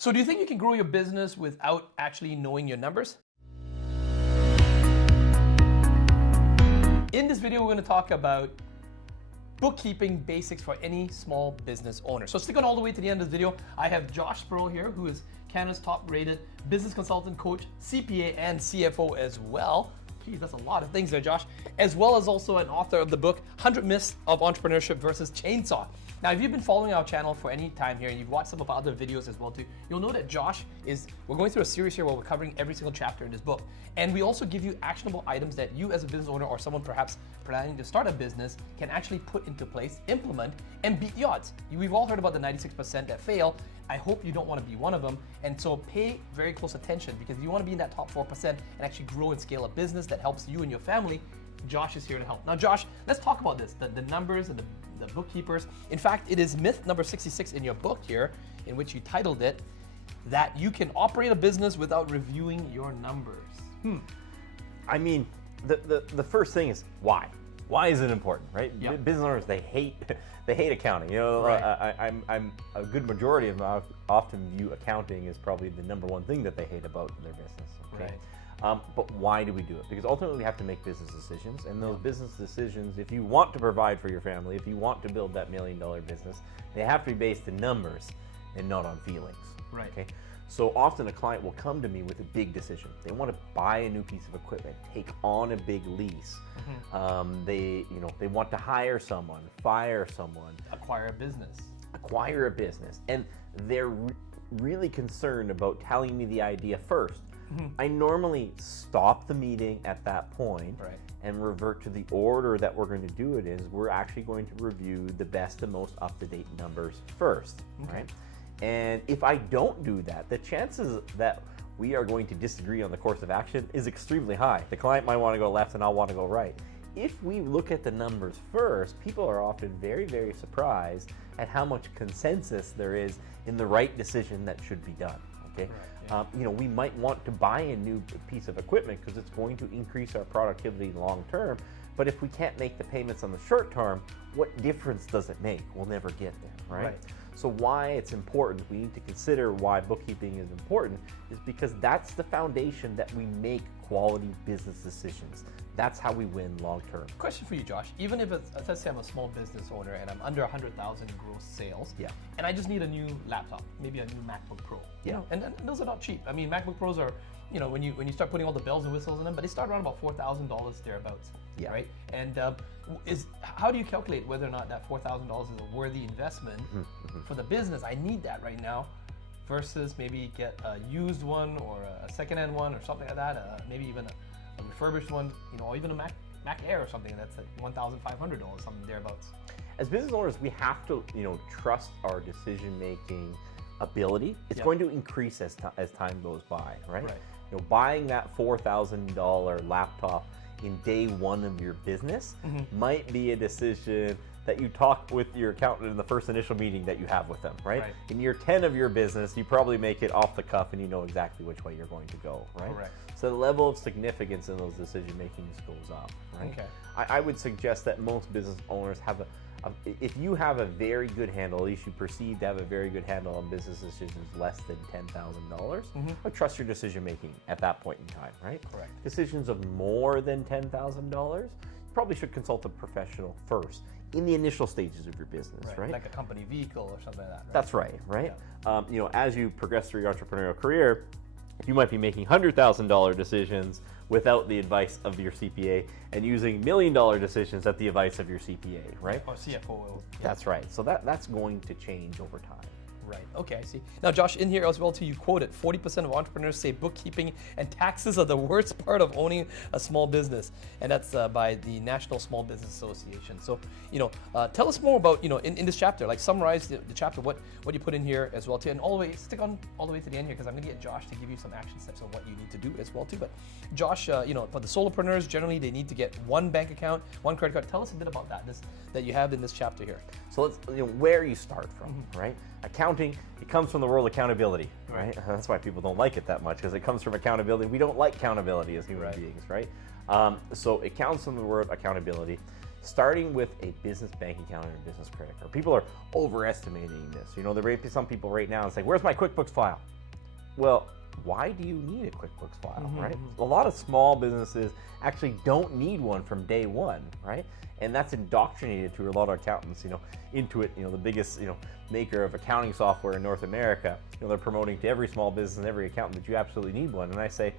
So do you think you can grow your business without actually knowing your numbers? In this video, we're going to talk about bookkeeping basics for any small business owner. So stick on all the way to the end of this video. I have Josh Spurrell here, who is Canada's top-rated business consultant, coach, CPA, and CFO as well. Geez, that's a lot of things there, Josh. As well as also an author of the book, 100 Myths of Entrepreneurship versus Chainsaw. Now, if you've been following our channel for any time here and you've watched some of our other videos as well too, you'll know that Josh we're going through a series here where we're covering every single chapter in this book. And we also give you actionable items that you as a business owner or someone perhaps planning to start a business can actually put into place, implement, and beat the odds. We've all heard about the 96% that fail. I hope you don't want to be one of them. And so pay very close attention, because if you want to be in that top 4% and actually grow and scale a business that helps you and your family, Josh is here to help. Now, Josh, let's talk about this, the numbers and the bookkeepers. In fact, it is myth number 66 in your book here, in which you titled it, that you can operate a business without reviewing your numbers. I mean, the first thing is why? Why is it important, right? Yep. Business owners, they hate accounting. You know, Right. I'm a good majority of them often view accounting as probably the number one thing that they hate about their business. Okay? Right. But why do we do it? Because ultimately we have to make business decisions, and those business decisions, if you want to provide for your family, if you want to build that $1 million business, they have to be based in numbers and not on feelings. Right. Okay. So often a client will come to me with a big decision. They want to buy a new piece of equipment, take on a big lease. They want to hire someone, fire someone, Acquire a business. acquire a business, and they're really concerned about telling me the idea first. I normally stop the meeting at that point and revert to the order that we're going to do it is. We're actually going to review the best and most up-to-date numbers first, right? And if I don't do that, the chances that we are going to disagree on the course of action is extremely high. The client might want to go left and I'll want to go right. If we look at the numbers first, people are often very, very surprised at how much consensus there is in the right decision that should be done. Okay, we might want to buy a new piece of equipment because it's going to increase our productivity long term. But if we can't make the payments on the short term, what difference does it make? We'll never get there, right? So why it's important, we need to consider why bookkeeping is important, is because that's the foundation that we make quality business decisions. That's how we win long term. Question for you, Josh. Even if it's, let's say I'm a small business owner and I'm under 100,000 in gross sales, and I just need a new laptop, maybe a new MacBook Pro. And those are not cheap. I mean, MacBook Pros are, when you start putting all the bells and whistles in them, but they start around about $4,000 thereabouts, right? And how do you calculate whether or not that $4,000 is a worthy investment for the business? I need that right now, versus maybe get a used one or a second-hand one or something like that, maybe even a refurbished one, or even a Mac Air or something that's like $1,500, something thereabouts. As business owners, we have to, trust our decision-making ability. It's going to increase as time goes by, right? Buying that $4,000 laptop in day one of your business might be a decision that you talk with your accountant in the first initial meeting that you have with them, right? In year 10 of your business, you probably make it off the cuff and you know exactly which way you're going to go, right? So the level of significance in those decision makings goes up, right? I would suggest that most business owners have if you have a very good handle, at least you perceive to have a very good handle on business decisions less than $10,000, I would trust your decision making at that point in time, right? Decisions of more than $10,000, you probably should consult a professional first in the initial stages of your business, right? Like a company vehicle or something like that. That's right? As you progress through your entrepreneurial career, you might be making $100,000 decisions without the advice of your CPA and using $1 million decisions at the advice of your CPA, right? Or CFO. That's right. So that's going to change over time. Right. Okay, I see. Now, Josh, in here as well too, you quoted 40% of entrepreneurs say bookkeeping and taxes are the worst part of owning a small business, and that's by the National Small Business Association. So, tell us more about, in this chapter, like summarize the chapter, what you put in here as well too, and stick on all the way to the end here, because I'm going to get Josh to give you some action steps on what you need to do as well too. But Josh, for the solopreneurs, generally they need to get one bank account, one credit card. Tell us a bit about that you have in this chapter here. So let's, where you start from, right? Accounting, it comes from the world of accountability, right? That's why people don't like it that much, because it comes from accountability. We don't like accountability as human beings, right? So it comes from the word accountability. starting with a business bank account and a business credit card. People are overestimating this. You know, there may be some people right now and say, where's my Quickbooks file? Well, why do you need a Quickbooks file, right? A lot of small businesses actually don't need one from day one, right? And that's indoctrinated to a lot of accountants, you know, Intuit, you know, the biggest, you know, maker of accounting software in North America. You know, they're promoting to every small business and every accountant that you absolutely need one. And I say,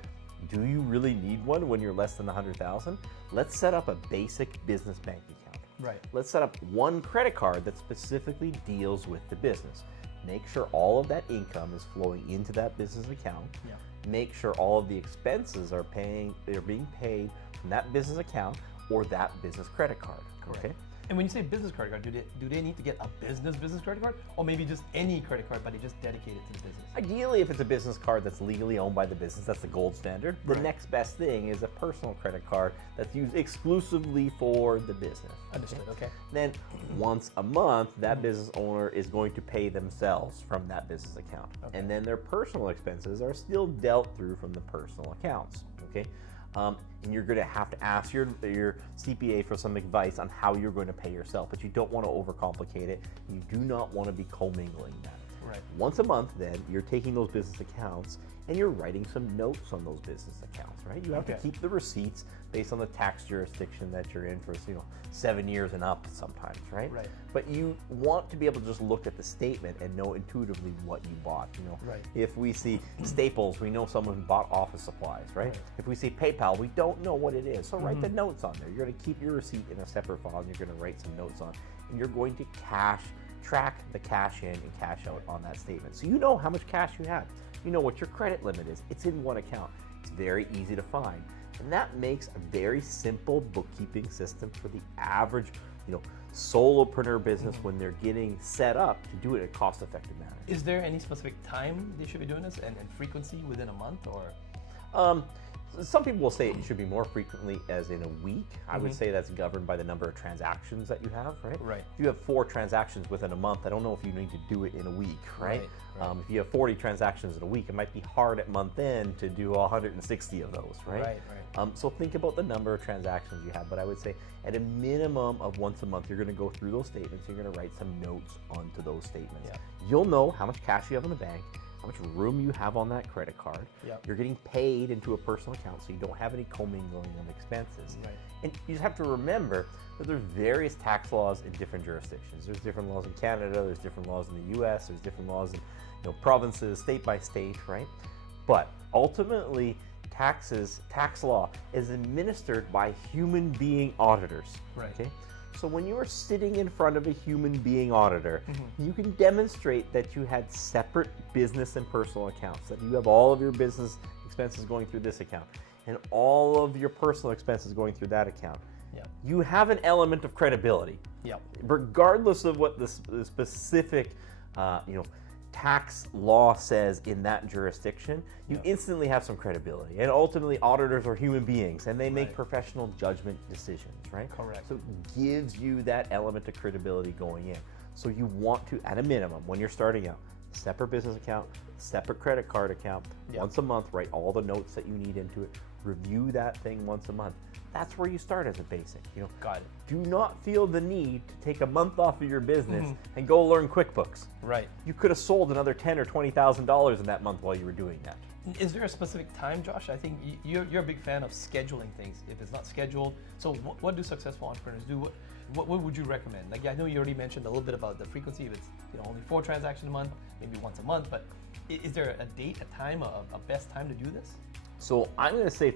do you really need one when you're less than 100,000? Let's set up a basic business bank account. Right. Let's set up one credit card that specifically deals with the business. Make sure all of that income is flowing into that business account. Yeah. Make sure all of the expenses are being paid from that business account or that business credit card. Correct. Okay. And when you say business credit card, do they need to get a business credit card, or maybe just any credit card, but they just dedicate it to the business? Ideally, if it's a business card that's legally owned by the business, that's the gold standard. The next best thing is a personal credit card that's used exclusively for the business. Understood. Okay. Then once a month, that business owner is going to pay themselves from that business account. Okay. And then their personal expenses are still dealt through from the personal accounts. Okay. And you're going to have to ask your CPA for some advice on how you're going to pay yourself, but you don't want to overcomplicate it. You do not want to be commingling that. Right. Once a month, then, you're taking those business accounts and you're writing some notes on those business accounts, right? You have to keep the receipts based on the tax jurisdiction that you're in for, 7 years and up sometimes, right? Right. But you want to be able to just look at the statement and know intuitively what you bought, Right. If we see Staples, we know someone who bought office supplies, right? If we see PayPal, we don't know what it is. So write the notes on there. You're going to keep your receipt in a separate file and you're going to write some notes on, and you're going to track the cash in and cash out on that statement. So you know how much cash you have. You know what your credit limit is. It's in one account. It's very easy to find. And that makes a very simple bookkeeping system for the average, solopreneur business when they're getting set up to do it in a cost-effective manner. Is there any specific time they should be doing this and frequency within a month, or? Some people will say it should be more frequently, as in a week. I would say that's governed by the number of transactions that you have, right? Right. If you have 4 transactions within a month, I don't know if you need to do it in a week, right? If you have 40 transactions in a week, it might be hard at month end to do 160 of those, right? Right. So think about the number of transactions you have, but I would say at a minimum of once a month, you're going to go through those statements. You're going to write some notes onto those statements. Yeah. You'll know how much cash you have in the bank, how much room you have on that credit card. Yep. You're getting paid into a personal account, so you don't have any commingling of expenses. Right. And you just have to remember that there's various tax laws in different jurisdictions. There's different laws in Canada, there's different laws in the US, there's different laws in provinces, state by state, right? But ultimately, tax law is administered by human being auditors. Right. Okay? So when you are sitting in front of a human being auditor, you can demonstrate that you had separate business and personal accounts, that you have all of your business expenses going through this account and all of your personal expenses going through that account. Yeah. You have an element of credibility. Yep. Regardless of what the specific tax law says in that jurisdiction, you instantly have some credibility. And ultimately, auditors are human beings and they make professional judgment decisions, right? Correct. So it gives you that element of credibility going in. So you want to, at a minimum, when you're starting out, separate business account, separate credit card account, once a month, write all the notes that you need into it, review that thing once a month. That's where you start as a basic. Got it. Do not feel the need to take a month off of your business and go learn QuickBooks. Right. You could have sold another $10,000 or $20,000 in that month while you were doing that. Is there a specific time, Josh? I think you're a big fan of scheduling things. If it's not scheduled, so what do successful entrepreneurs do? What would you recommend? Like, I know you already mentioned a little bit about the frequency. If it's only 4 transactions a month, maybe once a month, but is there a date, a time, a best time to do this? So I'm going to say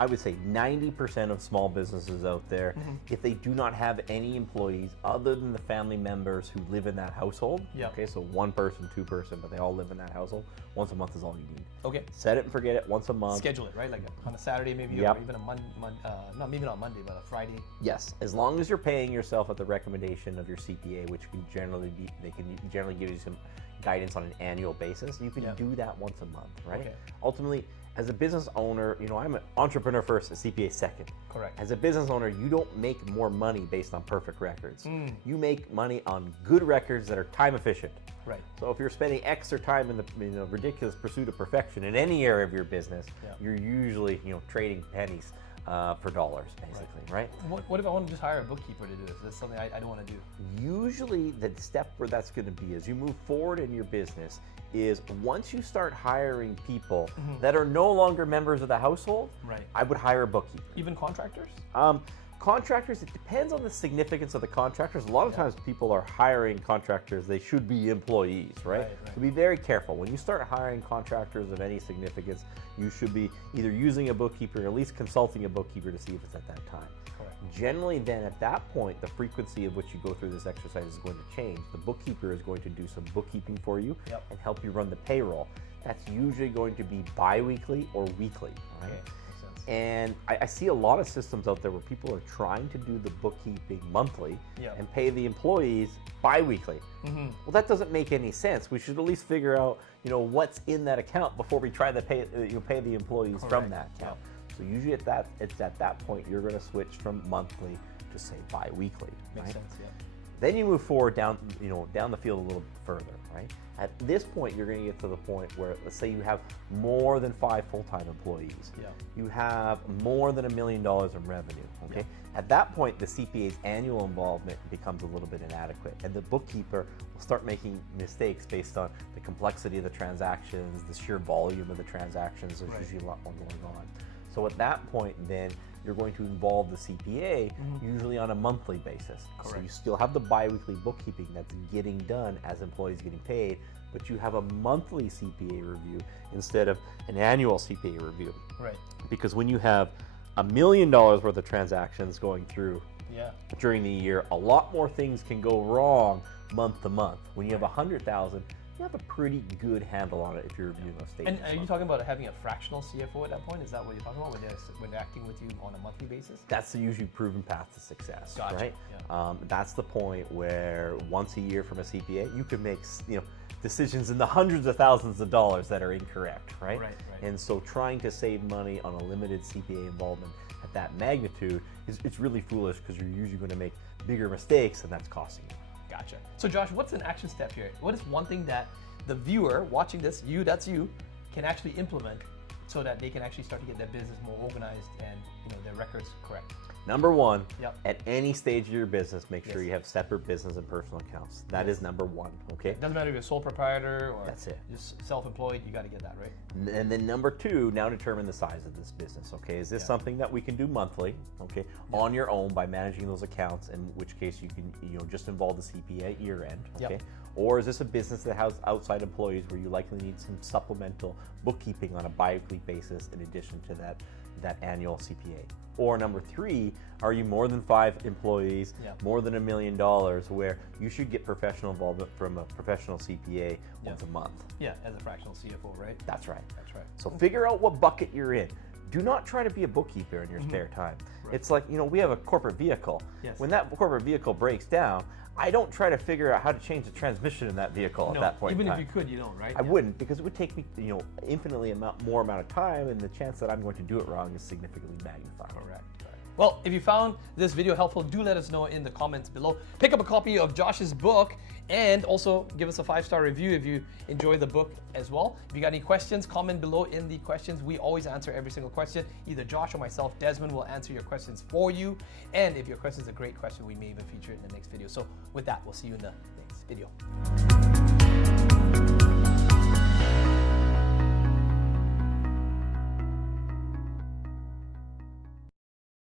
I would say 90% of small businesses out there, if they do not have any employees other than the family members who live in that household, okay, so 1 person, 2 person, but they all live in that household, once a month is all you need. Okay. Set it and forget it once a month. Schedule it, right? Like on a Saturday maybe, or even a maybe not Monday, but a Friday. Yes, as long as you're paying yourself at the recommendation of your CPA, which can generally generally give you some guidance on an annual basis, you can do that once a month, right? Okay. Ultimately, as a business owner, I'm an entrepreneur first, a CPA second. Correct. As a business owner, you don't make more money based on perfect records. You make money on good records that are time efficient. Right. So if you're spending extra time in the ridiculous pursuit of perfection in any area of your business, you're usually trading pennies for dollars, basically, right? What if I want to just hire a bookkeeper to do this? That's something I don't want to do. Usually the step where that's going to be as you move forward in your business is once you start hiring people that are no longer members of the household, I would hire a bookkeeper. Even contractors? Contractors, it depends on the significance of the contractors. A lot of times people are hiring contractors, they should be employees, right? So be very careful. When you start hiring contractors of any significance, you should be either using a bookkeeper or at least consulting a bookkeeper to see if it's at that time. Generally then at that point, the frequency of which you go through this exercise is going to change. The bookkeeper is going to do some bookkeeping for you and help you run the payroll. That's usually going to be bi-weekly or weekly, right? And I see a lot of systems out there where people are trying to do the bookkeeping monthly and pay the employees bi-weekly. Well, that doesn't make any sense. We should at least figure out, what's in that account before we try to pay the employees from that account. So usually it's at that point you're going to switch from monthly to say bi-weekly. Makes sense. Then you move forward down the field a little bit further, right? At this point, you're going to get to the point where, let's say you have more than 5 full-time employees. You have more than $1 million in revenue, okay? At that point, the CPA's annual involvement becomes a little bit inadequate, and the bookkeeper will start making mistakes based on the complexity of the transactions, the sheer volume of the transactions. There's usually a lot more going on. So at that point, then, you're going to involve the CPA usually on a monthly basis. So you still have the bi-weekly bookkeeping that's getting done as employees getting paid, but you have a monthly CPA review instead of an annual CPA review. Because when you have $1 million worth of transactions going through during the year, a lot more things can go wrong month to month. When you have 100,000, you have a pretty good handle on it if you're reviewing those statements. And are you talking about having a fractional CFO at that point? Is that what you're talking about when they're acting with you on a monthly basis? That's the usually proven path to success, right? That's the point where once a year from a CPA, you can make decisions in the hundreds of thousands of dollars that are incorrect, right? And so trying to save money on a limited CPA involvement at that magnitude it's really foolish because you're usually going to make bigger mistakes and that's costing you. Gotcha. So Josh, what's an action step here? What is one thing that the viewer watching this, that's you, can actually implement so that they can actually start to get their business more organized and their records correct? Number one, at any stage of your business, make sure you have separate business and personal accounts. That is number one, okay? It doesn't matter if you're a sole proprietor or that's it. Just self-employed, you got to get that, right? And then number two, now determine the size of this business, okay? Is this something that we can do monthly, okay, on your own by managing those accounts, in which case you can just involve the CPA at year end, okay? Or is this a business that has outside employees where you likely need some supplemental bookkeeping on a bi-weekly basis in addition to that annual CPA? Or number three, are you more than 5 employees, more than $1 million, where you should get professional involvement from a professional CPA once a month? As a fractional CFO, right? That's right. So Okay. figure out what bucket you're in. Do not try to be a bookkeeper in your spare time. It's like, we have a corporate vehicle. When that corporate vehicle breaks down, I don't try to figure out how to change the transmission in that vehicle at that point even in time. if you could, you don't, right? I wouldn't, because it would take me, infinitely more amount of time, and the chance that I'm going to do it wrong is significantly magnified. Correct. Well, if you found this video helpful, do let us know in the comments below. Pick up a copy of Josh's book and also give us a 5-star review if you enjoy the book as well. If you got any questions, comment below in the questions. We always answer every single question. Either Josh or myself, Desmond, will answer your questions for you. And if your question is a great question, we may even feature it in the next video. So with that, we'll see you in the next video.